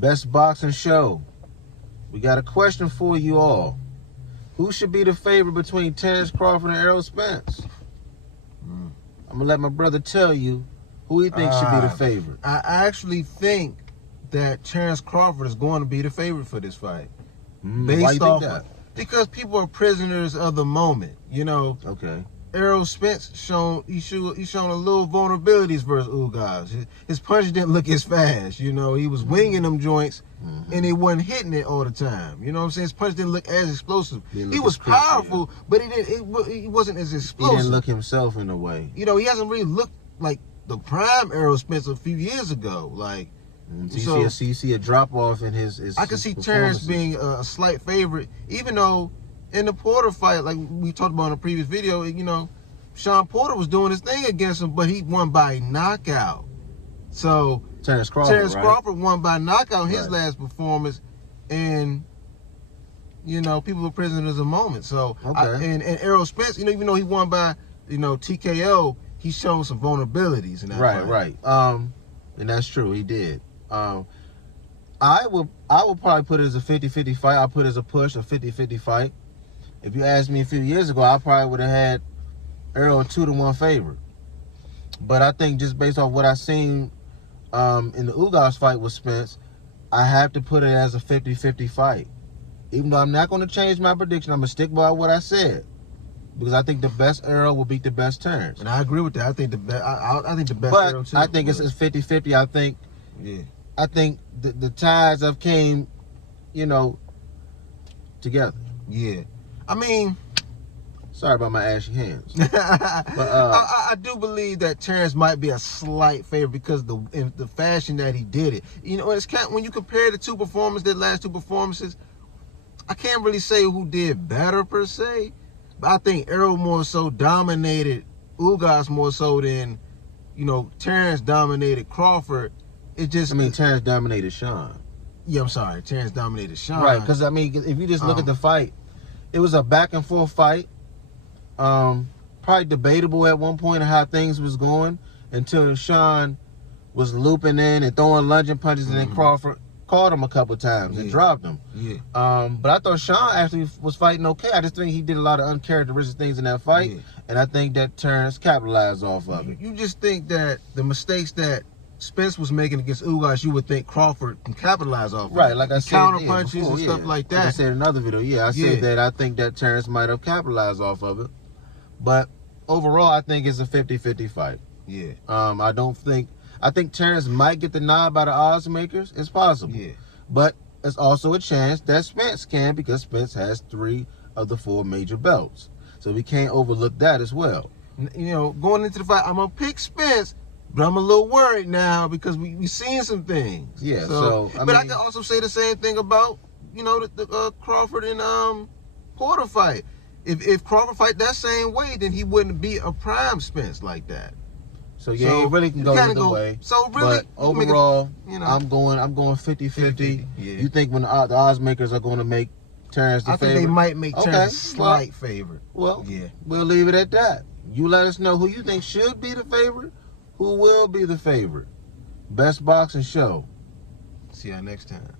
Best boxing show. We got a question for you all. Who should be the favorite between Terence Crawford and Errol Spence? I'm going to let my brother tell you who he thinks should be the favorite. I actually think that Terence Crawford is going to be the favorite for this fight. Why you think that? Because people are prisoners of the moment, you know. Okay. Errol Spence he's shown a little vulnerabilities versus Ugas. His punch didn't look as fast, you know. He was winging them joints, and he wasn't hitting it all the time. You know what I'm saying? His punch didn't look as explosive. He was powerful, but he wasn't as explosive. He didn't look himself in a way. You know, he hasn't really looked like the prime Errol Spence a few years ago. Like, so you see a drop off in his I can see Terence being a slight favorite, even though in the Porter fight, like we talked about in a previous video, you know, Sean Porter was doing his thing against him, but he won by knockout. So Terence Crawford won by knockout in his last performance, and you know, people were prisoners of the moment. So and Errol Spence, you know, even though he won by, you know, TKO, he's shown some vulnerabilities in that fight. Right. And that's true, he did. I would probably put it as a 50-50 fight. I'll put it as a push, a 50-50 fight. If you asked me a few years ago, I probably would have had Errol a 2-1 favorite. But I think just based off what I seen in the Ugas fight with Spence, I have to put it as a 50-50 fight. Even though I'm not going to change my prediction, I'm going to stick by what I said. Because I think the best Errol will beat the best Terence. And I agree with that. I think the best Errol too. I think it's 50-50. I think the ties have came, you know, together. Yeah. I mean, sorry about my ashy hands. But I do believe that Terence might be a slight favorite because the fashion that he did it. You know, it's kind of, when you compare the last two performances, I can't really say who did better per se. But I think Errol more so dominated Ugas more so than, you know, Terence dominated Crawford. Terence dominated Sean. Yeah, I'm sorry. Terence dominated Sean. Right, because, I mean, if you just look at the fight, it was a back-and-forth fight. Probably debatable at one point of how things was going until Sean was looping in and throwing lunging punches, and then Crawford caught him a couple times and dropped him. Yeah. But I thought Sean actually was fighting okay. I just think he did a lot of uncharacteristic things in that fight, and I think that Terence capitalized off of it. You just think that the mistakes that Spence was making against Ugas, you would think Crawford can capitalize off of. Right, like I said, counter punches and stuff like that. Like I said in another video, I said that I think that Terence might have capitalized off of it. But overall, I think it's a 50-50 fight. Yeah. I think Terence might get the nod by the odds makers. It's possible. Yeah. But it's also a chance that Spence can, because Spence has 3 of the 4 major belts. So we can't overlook that as well. You know, going into the fight, I'm going to pick Spence, but I'm a little worried now because we seen some things. Yeah, but I can also say the same thing about, you know, the Crawford and Porter fight. If Crawford fight that same way, then he wouldn't be a prime Spence like that. So yeah, it really can go either way. So really, but overall, I'm going 50-50. Yeah. You think when the odds makers are going to make Terence the favorite? I think they might make Terence a slight favorite. Well, we'll leave it at that. You let us know who you think should be the favorite, who will be the favorite. Best boxing show. See y'all next time.